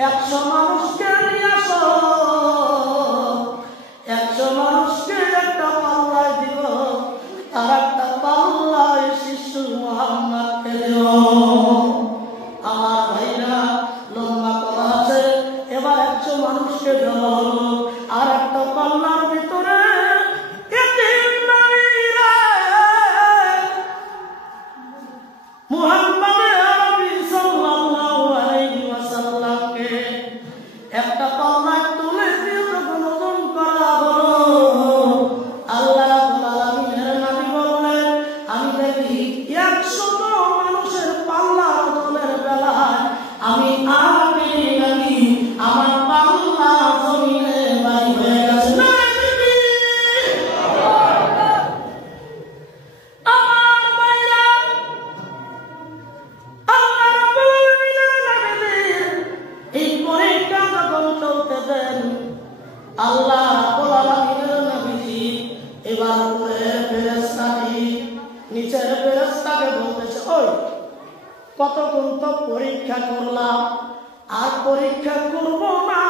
100 মানুষকে নিয়ে আসো, 100 মানুষকে একটা পাল্লায় দিব, আর একটা পাল্লায় শিশু মুহাম্মদকে দিও। আমার ভাইরা লম্বা কথা আছে, এবার 100 মানুষকে দেওয়া হলো, আর একটা পাল্লার ভিতরে মুহাম্মদ আরবি সাল্লাল্লাহু আলাইহি ওয়াসাল্লামকে একটা পাল্লায় তুলে দিয়ে যখন ওজন করা হলো, আল্লাহ রাব্বুল আলামিনের নবী বললেন, আমি দেখি 100 মানুষের পাল্লা ওজনের বেলায় আমি আমার পাল্লা জমিনে বাড়ি হয়ে গেছে। আল্লাহ রাব্বুল আলামিনের নবীজি এবার উপরের ফেরেশতাটি নিচের ফেরেশতাকে বলতেছে, ওই কতক্ষণ তো পরীক্ষা করলাম, আর পরীক্ষা করব না,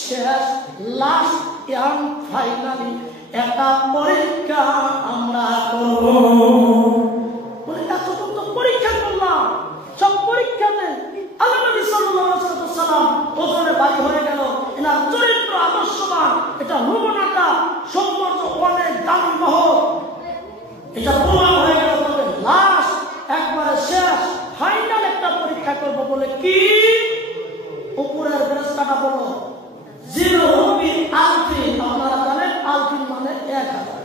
শেষ লাস্ট এন্ড ফাইনালি একটা পরীক্ষা আমরা করব। বলে এতক্ষণ তো পরীক্ষা করলাম, সব পরীক্ষাতে আল্লাহ নবী সাল্লাল্লাহু আলাইহি ওয়াসাল্লাম ওজনে বাড়ি হয়ে গেল, এনার চরিত্র আদর্শবান, এটা নমুনাটা সৌন্দর্য অনেক দামি মহৎ, এটা প্রমাণ হয়ে গেল। তবে লাস্ট একবারে শেষ ফাইনাল একটা পরীক্ষা করব বলে কি উপরের ফেরেশতাটা বলল, জিরো রুপি আলফিন। আপনারা জানেন আলফিন মানে 1000।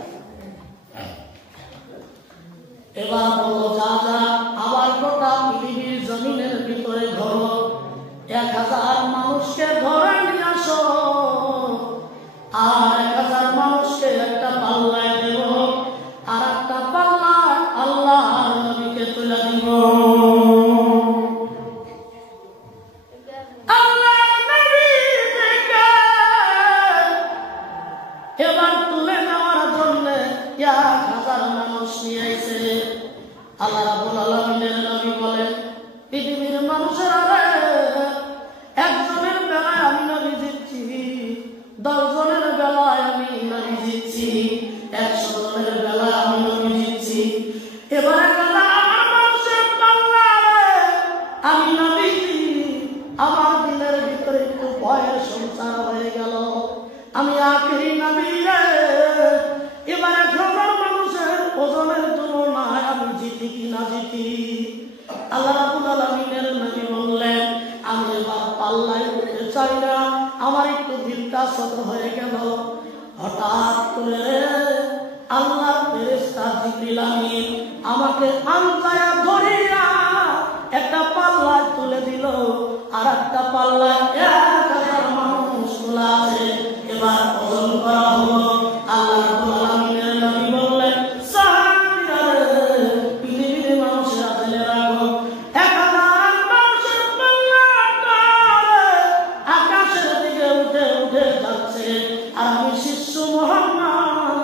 এবার বলল, যা যা আবার গোটা পৃথিবীর জমিনের ভিতরে ধরো, 1000 মানুষকে ধরে নিয়ে আসো, আর 1000 মানুষকে একটা পাল্লায় দেব, আর একটা পাল্লায় আল্লাহর নবীকে তুলে দিব। এবার তুলে নেওয়ার জন্য 1000 মানুষ নিয়ে এসে আল্লাহ রাব্বুল আলামিনের নবী বলেন, পৃথিবীর মানুষের একজনের বেলায় আমি নবী জিতছি, 10 জনের বেলায় আমি নবী জিতছি, 100 জনের বেলায় আমি নবী জিতছি। এবারে আমার মানুষের পাল্লায় আমি নবী, আমার দিলের ভিতরে একটু ভয়ের সঞ্চার হয়ে গেল, আমি আখেরি নবী রে। এবারে 1000 মানুষের ওজনের তুলনায় আমি জিতি কি না জিতি? আল্লাহ রাব্বুল আলামিনের নবী বললেন, আমি এবার পাল্লায় উঠতে চাই না, আমার একটু দিলটা ছোট হয়ে গেল। হঠাৎ করে আল্লাহ ফেরেশতা জিবরিল আমিন আমাকে আনতায়া ধরিয়া একটা পাল্লায় তুলে দিল, আর একটা পাল্লায় 1000 মানুষ তোলা আছে। এবার ওজন করা হলো। আল্লাহ রাব্বুল আলামিনের নবী বললেন, সাহাবীরা পৃথিবীর মানুষরা জেনে রাখো, 1000 মানুষের পাল্লাটা আকাশের দিকে উঠে উঠে যাচ্ছে, আর আমি শিশু মুহাম্মদ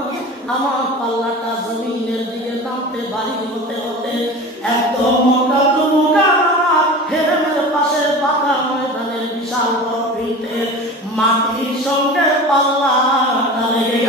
আমার পাল্লাটা জমিনের দিকে নামতে বাড়ি হতে হতে একদম মোটা দুমুকা হেরেমের পাশে বাঁকা ময়দানের বিশাল বড় ফিল্ডে মাটির সঙ্গে পাল্লাটা লেগে